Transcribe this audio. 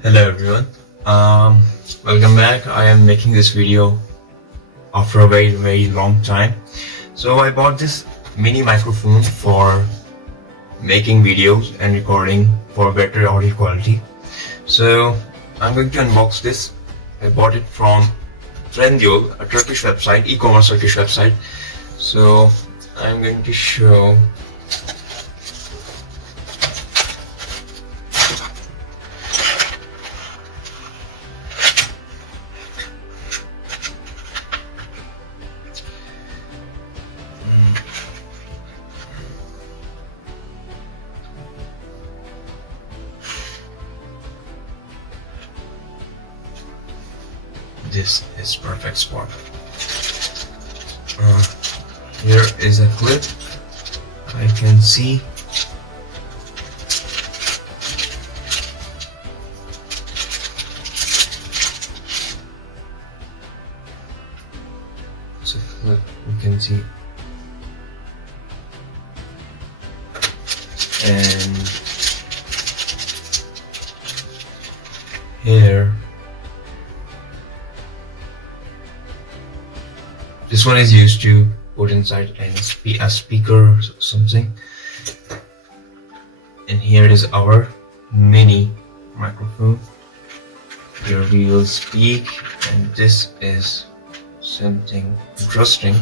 Hello everyone. Welcome back. I am making this video after a very long time. So I bought this mini microphone for making videos and recording for better audio quality. So I'm going to unbox this. I bought it from Trendyol, a Turkish website, e-commerce Turkish website. So I'm going to show this is perfect spot. Here is a clip. I can see it's a clip. You can see, and here this one is used to put inside a speaker or something. And here is our mini microphone. Here we will speak, and this is something interesting.